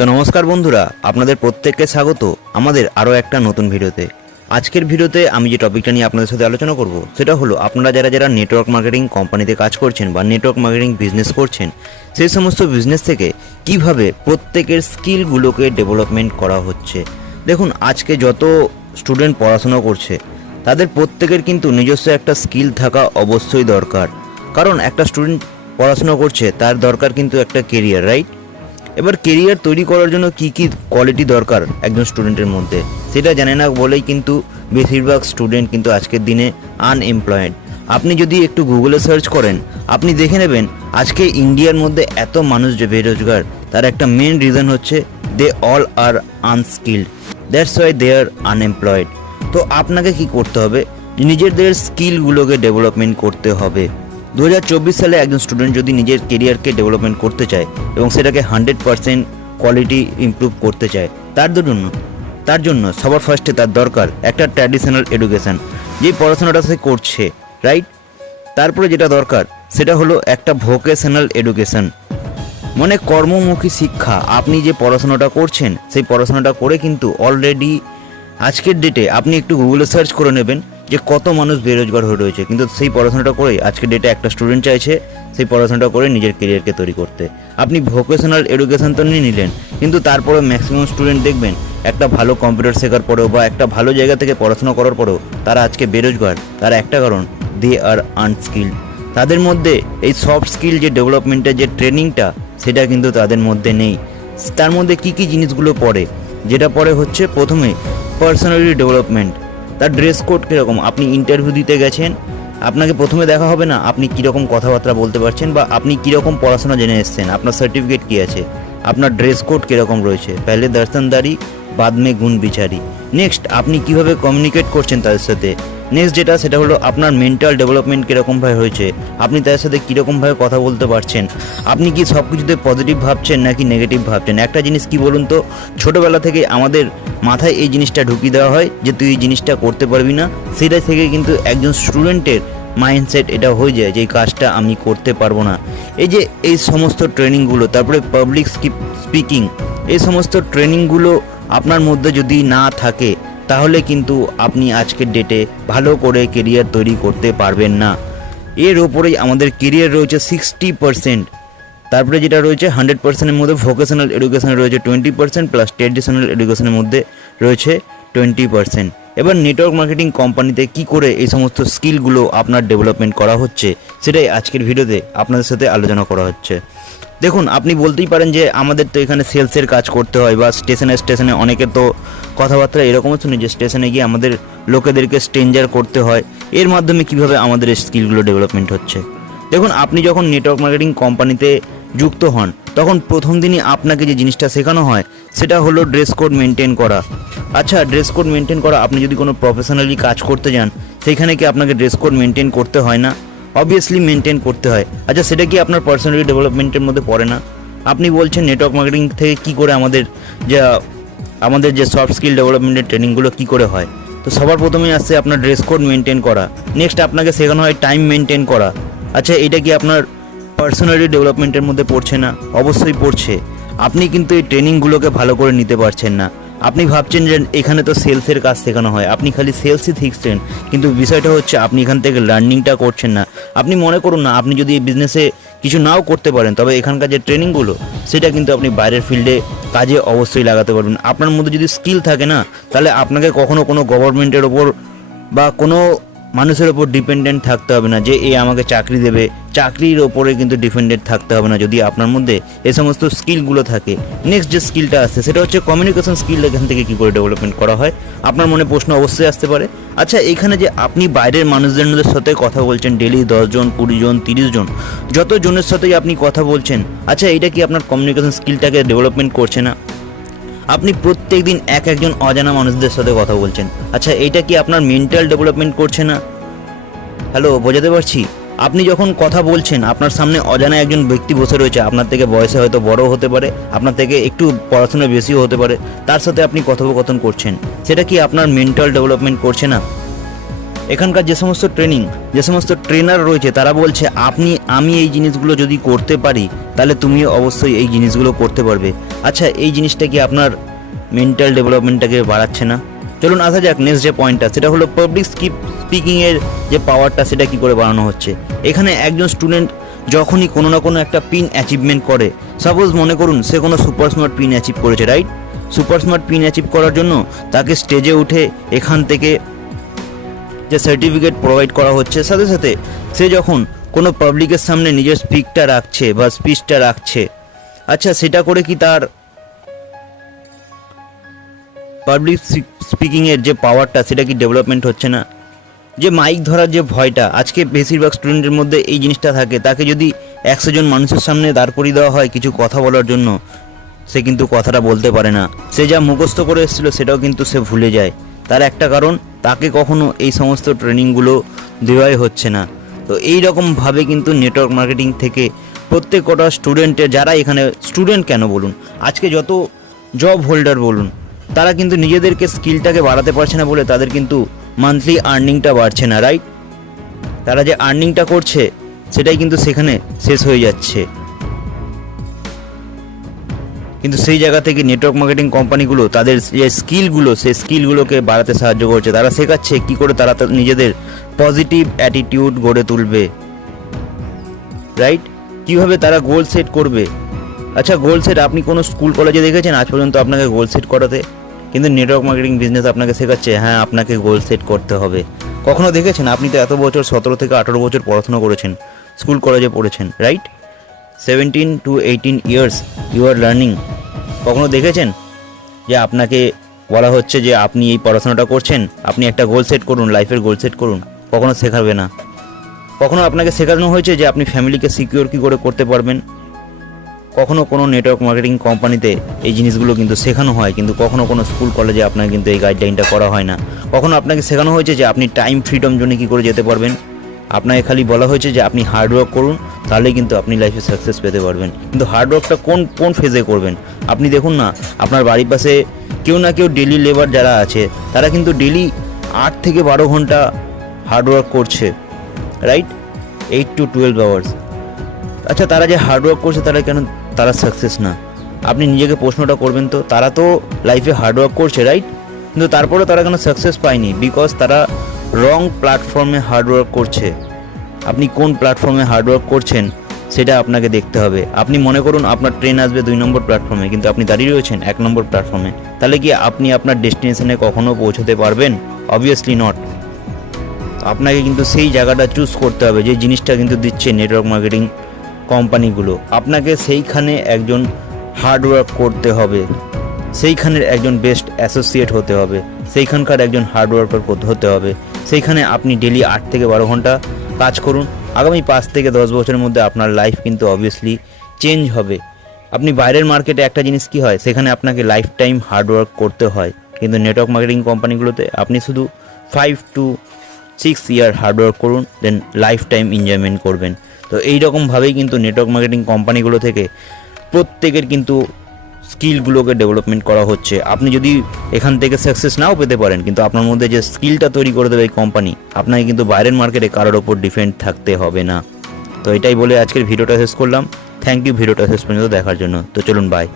তো নমস্কার বন্ধুরা, আপনাদের প্রত্যেককে স্বাগত আমাদের আরও একটা নতুন ভিডিওতে। আজকের ভিডিওতে আমি যে টপিকটা নিয়ে আপনাদের সাথে আলোচনা করব, সেটা হলো আপনারা যারা যারা নেটওয়ার্ক মার্কেটিং কোম্পানিতে কাজ করছেন বা নেটওয়ার্ক মার্কেটিং বিজনেস করছেন সেই সমস্ত বিজনেস থেকে কীভাবে প্রত্যেকের স্কিলগুলোকে ডেভেলপমেন্ট করা হচ্ছে। দেখুন, আজকে যত স্টুডেন্ট পড়াশোনা করছে, তাদের প্রত্যেকের কিন্তু নিজস্ব একটা স্কিল থাকা অবশ্যই দরকার। কারণ একটা স্টুডেন্ট পড়াশোনা করছে, তার দরকার কিন্তু একটা কেরিয়ার রাইট এবার কেরিয়ার তৈরি করার জন্য কি কি কোয়ালিটি দরকার একজন স্টুডেন্টের মধ্যে? সেটা জানে না বলেই কিন্তু বেশিরভাগ স্টুডেন্ট কিন্তু আজকের দিনে আনএমপ্লয়েড আপনি যদি একটু গুগলে সার্চ করেন, আপনি দেখে নেবেন আজকে ইন্ডিয়ার মধ্যে এত মানুষ যে বেরোজগার, তার একটা মেন রিজন হচ্ছে they all are unskilled that's why they are unemployed তো আপনাকে কি করতে হবে? নিজেদের স্কিলগুলোকে ডেভেলপমেন্ট করতে হবে। দু হাজার চব্বিশ সালে একজন স্টুডেন্ট যদি নিজের কেরিয়ারকে ডেভেলপমেন্ট করতে চায় এবং সেটাকে হান্ড্রেড পারসেন্ট কোয়ালিটি ইমপ্রুভ করতে চায়, তার জন্য তার জন্য সবার ফার্স্টে তার দরকার একটা ট্র্যাডিশনাল এডুকেশন যে পড়াশোনাটা সে করছে রাইট তারপরে যেটা দরকার, সেটা হলো একটা ভোকেশনাল এডুকেশন মানে কর্মমুখী শিক্ষা। আপনি যে পড়াশোনাটা করছেন, সেই পড়াশোনাটা করে কিন্তু অলরেডি আজকের ডেটে আপনি একটু গুগলে সার্চ করে নেবেন যে কত মানুষ বেরোজগার হয়ে রয়েছে। কিন্তু সেই পড়াশোনাটা করেই আজকে ডেটে একটা স্টুডেন্ট চাইছে, সেই পড়াশোনাটা করে নিজের কেরিয়ারকে তৈরি করতে। আপনি ভোকেশনাল এডুকেশন তো নিয়ে নিলেন, কিন্তু তারপরে ম্যাক্সিমাম স্টুডেন্ট দেখবেন, একটা ভালো কম্পিউটার শেখার পরেও বা একটা ভালো জায়গা থেকে পড়াশোনা করার পরেও তারা আজকে বেরোজগার, তার একটা কারণ দে আর আনস্কিল্ড তাদের মধ্যে এই সফট স্কিল যে ডেভেলপমেন্টের যে ট্রেনিংটা সেটা কিন্তু তাদের মধ্যে নেই। তার মধ্যে কি কি জিনিসগুলো পড়ে? যেটা পড়ে হচ্ছে প্রথমে পার্সোনালি ডেভেলপমেন্ট তার ড্রেস কোড কীরকম? আপনি ইন্টারভিউ দিতে গেছেন, আপনাকে প্রথমে দেখা হবে না আপনি কীরকম কথাবার্তা বলতে পারছেন বা আপনি কীরকম পড়াশোনা জেনে এসছেন, আপনার সার্টিফিকেট কী আছে, আপনার ড্রেস কোড কীরকম রয়েছে পেলে দর্শনদারি বাদমে গুণ বিচারি নেক্সট আপনি কীভাবে কমিউনিকেট করছেন তাদের সাথে? নেক্সট যেটা, সেটা হলো আপনার মেন্টাল ডেভেলপমেন্ট কীরকমভাবে হয়েছে? আপনি তাদের সাথে কীরকমভাবে কথা বলতে পারছেন? আপনি কি সব কিছুতে পজিটিভ ভাবছেন নাকি নেগেটিভ ভাবছেন? একটা জিনিস কি বলুন তো? ছোটোবেলা থেকে আমাদের মাথায় এই জিনিসটা ঢুকিয়ে দেওয়া হয় যে তুই এই জিনিসটা করতে পারবি না। সেটা থেকে কিন্তু একজন স্টুডেন্টের মাইন্ডসেট এটা হয়ে যায় যে এই কাজটা আমি করতে পারব না। এই যে এই সমস্ত ট্রেনিংগুলো তারপরে পাবলিক স্পিকিং এই সমস্ত ট্রেনিংগুলো আপনার মধ্যে যদি না থাকে তাহলে কিন্তু আপনি আজকের ডেটে ভালো করে কেরিয়ার তৈরি করতে পারবেন না। এর ওপরেই আমাদের কেরিয়ার রয়েছে সিক্সটি পার্সেন্ট তারপরে যেটা রয়েছে হান্ড্রেড পার্সেন্টের মধ্যে ভোকেশনাল এডুকেশন রয়েছে টোয়েন্টি পার্সেন্ট প্লাস ট্রেডিশনাল এডুকেশনের মধ্যে রয়েছে টোয়েন্টি পার্সেন্ট এবার নেটওয়ার্ক মার্কেটিং কোম্পানিতে কি করে এই সমস্ত স্কিলগুলো আপনার ডেভেলপমেন্ট করা হচ্ছে, সেটাই আজকের ভিডিওতে আপনাদের সাথে আলোচনা করা হচ্ছে। দেখুন, আপনি বলতেই পারেন যে আমাদের তো এখানে সেলসের কাজ করতে হয় বা স্টেশনে স্টেশনে অনেকে তো কথাবার্তা এরকমও শুনি যে স্টেশনে গিয়ে আমাদের লোকেদেরকে স্ট্রেঞ্জার করতে হয়। এর মাধ্যমে কীভাবে আমাদের স্কিলগুলো ডেভেলপমেন্ট হচ্ছে? দেখুন, আপনি যখন নেটওয়ার্ক মার্কেটিং কোম্পানিতে যুক্ত হন, তখন প্রথম দিনই আপনাকে যে জিনিসটা শেখানো হয়, সেটা হলো ড্রেস কোড মেনটেন করা। আচ্ছা ড্রেস কোড মেনটেন করা, আপনি যদি কোনো প্রফেশনালি কাজ করতে যান সেইখানে কি আপনাকে ড্রেস কোড মেনটেন করতে হয় না? অবভিয়াসলি মেনটেন করতে হয়। আচ্ছা সেটা কি আপনার পার্সোনালি ডেভেলপমেন্টের মধ্যে পড়ে না? আপনি বলছেন নেটওয়ার্ক মার্কেটিং থেকে কি করে আমাদের যা, আমাদের যে সফট স্কিল ডেভেলপমেন্টের ট্রেনিংগুলো কি করে হয়? তো সবার প্রথমেই আসছে আপনার ড্রেস কোড মেনটেন করা। নেক্সট আপনাকে শেখানো হয় টাইম মেনটেন করা। আচ্ছা এটা কি আপনার পার্সোনালি ডেভেলপমেন্টের মধ্যে পড়ছে না? অবশ্যই পড়ছে। আপনি কিন্তু এই ট্রেনিংগুলোকে ভালো করে নিতে পারছেন না। আপনি ভাবছেন যে এখানে তো সেলসের কাজ শেখানো হয়, আপনি খালি সেলসই শিখছেন, কিন্তু বিষয়টা হচ্ছে আপনি এখান থেকে লার্নিংটা করছেন না। আপনি মনে করুন না, আপনি যদি এই বিজনেসে কিছু নাও করতে পারেন, তবে এখানকার যে ট্রেনিংগুলো, সেটা কিন্তু আপনি বাইরের ফিল্ডে কাজে অবশ্যই লাগাতে পারবেন। আপনার মধ্যে যদি স্কিল থাকে না, তাহলে আপনাকে কখনো কোনো গভর্নমেন্টের ওপর বা কোনো মানুষের ওপর ডিপেন্ডেন্ট থাকতে হবে না যে এ আমাকে চাকরি দেবে। চাকরির ওপরে কিন্তু ডিপেন্ডেন্ট থাকতে হবে না যদি আপনার মধ্যে এই সমস্ত স্কিলগুলো থাকে। নেক্সট যে স্কিলটা আসছে সেটা হচ্ছে কমিউনিকেশন স্কিল এখান থেকে কী করে ডেভেলপমেন্ট করা হয়? আপনার মনে প্রশ্ন অবশ্যই আসতে পারে। আচ্ছা এখানে যে আপনি বাইরের মানুষজনদের সাথে কথা বলছেন ডেলি দশজন কুড়ি জন, তিরিশ জন যত জনের সাথেই আপনি কথা বলছেন আচ্ছা এটা কি আপনার কমিউনিকেশন স্কিলটাকে ডেভেলপমেন্ট করছে না? আপনি প্রত্যেক দিন এক একজন অজানা মানুষদের সাথে কথা বলছেন। আচ্ছা এটা কি আপনার মেন্টাল ডেভেলপমেন্ট করছে না? হ্যালো বোঝাতে পারছি? আপনি যখন কথা বলছেন, আপনার সামনে অজানা একজন ব্যক্তি বসে রয়েছে। আপনার থেকে বয়সে হয়তো বড় হতে পারে, আপনার থেকে একটু পড়াশোনা বেশিও হতে পারে। তার সাথে আপনি কথোপকথন করছেন। সেটা কি আপনার মেন্টাল ডেভেলপমেন্ট করছে না? এখানকার যে সমস্ত ট্রেনিং যে সমস্ত ট্রেনার রয়েছে, তারা বলছে, আপনি, আমি এই জিনিসগুলো যদি করতে পারি, তাহলে তুমিও অবশ্যই এই জিনিসগুলো করতে পারবে। আচ্ছা এই জিনিসটা কি আপনার মেন্টাল ডেভেলপমেন্টটাকে বাড়াচ্ছে না? চলুন আসা যাক নেক্সট যে পয়েন্টটা সেটা হলো পাবলিক স্কিপ স্পিকিংয়ের যে পাওয়ারটা সেটা কি করে বাড়ানো হচ্ছে? এখানে একজন স্টুডেন্ট যখনই কোনো না কোনো একটা পিন অ্যাচিভমেন্ট করে সাপোজ মনে করুন, সে কোনো সুপার স্মার্ট পিন অ্যাচিভ করেছে right super smart pin achieve করার জন্য তাকে স্টেজে উঠে এখান থেকে যে সার্টিফিকেট প্রোভাইড করা হচ্ছে, সাথে সাথে সে যখন কোনো পাবলিকের সামনে নিজের স্পিকটা রাখছে বা স্পিচটা রাখছে আচ্ছা সেটা করে কি তার পাবলিক স্পিকিংয়ের যে পাওয়ারটা সেটা কি ডেভেলপমেন্ট হচ্ছে না? যে মাইক ধরার যে ভয়টা, আজকে বেশিরভাগ স্টুডেন্টের মধ্যে এই জিনিসটা থাকে। তাকে যদি একশো জন মানুষের সামনে দাঁড় করিয়ে দেওয়া হয় কিছু কথা বলার জন্য, সে কিন্তু কথাটা বলতে পারে না। সে যা মুখস্থ করে এসেছিল, সেটাও কিন্তু সে ভুলে যায়। তার একটা কারণ তাকে কখনো এই সমস্ত ট্রেনিংগুলো দেওয়াই হচ্ছে না। তো এই রকমভাবে কিন্তু নেটওয়ার্ক মার্কেটিং থেকে প্রত্যেক কটা স্টুডেন্টের, যারা এখানে স্টুডেন্ট কেন বলুন, আজকে যত জব হোল্ডার বলুন, তারা কিন্তু নিজেদেরকে স্কিলটাকে বাড়াতে পারছে না বলে তাদের কিন্তু মান্থলি আর্নিংটা বাড়ছে না, রাইট? তারা যে আর্নিংটা করছে, সেটাই কিন্তু সেখানে শেষ হয়ে যাচ্ছে। কিন্তু সেই জায়গা থেকে নেটওয়ার্ক মার্কেটিং কোম্পানিগুলো তাদের যে স্কিলগুলো সেই স্কিলগুলোকে বাড়াতে সাহায্য করছে। তারা শেখাচ্ছে কি করে তারা নিজেদের পজিটিভ অ্যাটিটিউড গড়ে তুলবে। রাইট কীভাবে তারা গোল সেট করবে? আচ্ছা গোল সেট আপনি কোনো স্কুল কলেজে দেখেছেন? আজ পর্যন্ত আপনাকে গোল সেট করাতে। কিন্তু নেটওয়ার্ক মার্কেটিং বিজনেস আপনাকে শেখাচ্ছে হ্যাঁ আপনাকে গোল সেট করতে হবে। কখনো দেখেছেন? আপনি তো এত বছর, সতেরো থেকে আঠেরো বছর পড়াশোনা করেছেন স্কুল কলেজে পড়েছেন right seventeen to eighteen years you are learning কখনো দেখেছেন যে আপনাকে বলা হচ্ছে যে আপনি এই পড়াশোনাটা করছেন? আপনি একটা গোল সেট করুন লাইফের গোল সেট করুন। কখনো শেখাবে না। কখনো আপনাকে শেখানো হয়েছে যে আপনি ফ্যামিলিকে সিকিউর কী করে করতে পারবেন? কখনো কোনো নেটওয়ার্ক মার্কেটিং কোম্পানিতে এই জিনিসগুলো কিন্তু শেখানো হয়, কিন্তু কখনো কোনো স্কুল কলেজে আপনাকে কিন্তু এই গাইডলাইনটা করা হয় না। কখনো আপনাকে শেখানো হয়েছে যে আপনি টাইম ফ্রিডম জন্য কী করে যেতে পারবেন? আপনাকে খালি বলা হয়েছে যে আপনি হার্ডওয়ার্ক করুন, তাহলেই কিন্তু আপনি লাইফে সাকসেস পেতে পারবেন। কিন্তু হার্ডওয়ার্কটা কোন কোন ফেজে করবেন? আপনি দেখুন না, আপনার বাড়ির পাশে কেউ না কেউ ডেলি লেবার যারা আছে, তারা কিন্তু ডেলি আট থেকে বারো ঘণ্টা হার্ডওয়ার্ক করছে right eight to twelve hours আচ্ছা তারা যে হার্ডওয়ার্ক করছে, তারা কেন, তারা সাকসেস না? আপনি নিজেকে প্রশ্নটা করবেন তো, তারা তো লাইফে হার্ডওয়ার্ক করছে রাইট কিন্তু তারপরে তারা কেন সাকসেস পায়নি? বিকজ তারা রং প্ল্যাটফর্মে হার্ডওয়ার্ক করছে। আপনি কোন প্ল্যাটফর্মে হার্ডওয়ার্ক করছেন সেটা আপনাকে দেখতে হবে। আপনি মনে করুন আপনার ট্রেন আসবে দুই নম্বর প্ল্যাটফর্মে, কিন্তু আপনি দাঁড়িয়ে রয়েছেন এক নম্বর প্ল্যাটফর্মে। তাহলে কি আপনি আপনার ডেস্টিনেশনে কখনো পৌঁছতে পারবেন? অবভিয়াসলি নট আপনাকে কিন্তু সেই জায়গাটা চুজ করতে হবে যে জিনিসটা কিন্তু দিচ্ছে নেটওয়ার্ক মার্কেটিং কোম্পানিগুলো আপনাকে সেইখানে একজন হার্ডওয়ার্ক করতে হবে। সেইখানের একজন বেস্ট অ্যাসোসিয়েট হতে হবে। সেইখানকার একজন হার্ডওয়ার্কার হতে হবে। সেইখানে আপনি ডেলি আট থেকে বারো ঘণ্টা কাজ করুন। আগামী পাঁচ থেকে দশ বছরের মধ্যে আপনার লাইফ কিন্তু অবভিয়াসলি চেঞ্জ হবে। আপনি বাইরের মার্কেটে একটা জিনিস কি হয়? সেখানে আপনাকে লাইফ টাইম হার্ডওয়ার্ক করতে হয়। কিন্তু নেটওয়ার্ক মার্কেটিং কোম্পানিগুলোতে আপনি শুধু five to six year hard work করুন দেন লাইফ টাইম এনজয়মেন্ট করবেন। তো এই রকমভাবেই কিন্তু নেটওয়ার্ক মার্কেটিং কোম্পানিগুলো থেকে প্রত্যেকের কিন্তু স্কিলগুলোকে ডেভেলপমেন্ট করা হচ্ছে। আপনি যদি এখান থেকে সাকসেস নাও পেতে পারেন, কিন্তু আপনার মধ্যে যে স্কিলটা তৈরি করে দেবে এই কোম্পানি আপনাকে কিন্তু বাইরের মার্কেটে কারোর ওপর ডিপেন্ড থাকতে হবে না। তো এটাই বলে আজকের ভিডিওটা শেষ করলাম। থ্যাংক ইউ ভিডিওটা শেষ পর্যন্ত দেখার জন্য। তো চলুন বাই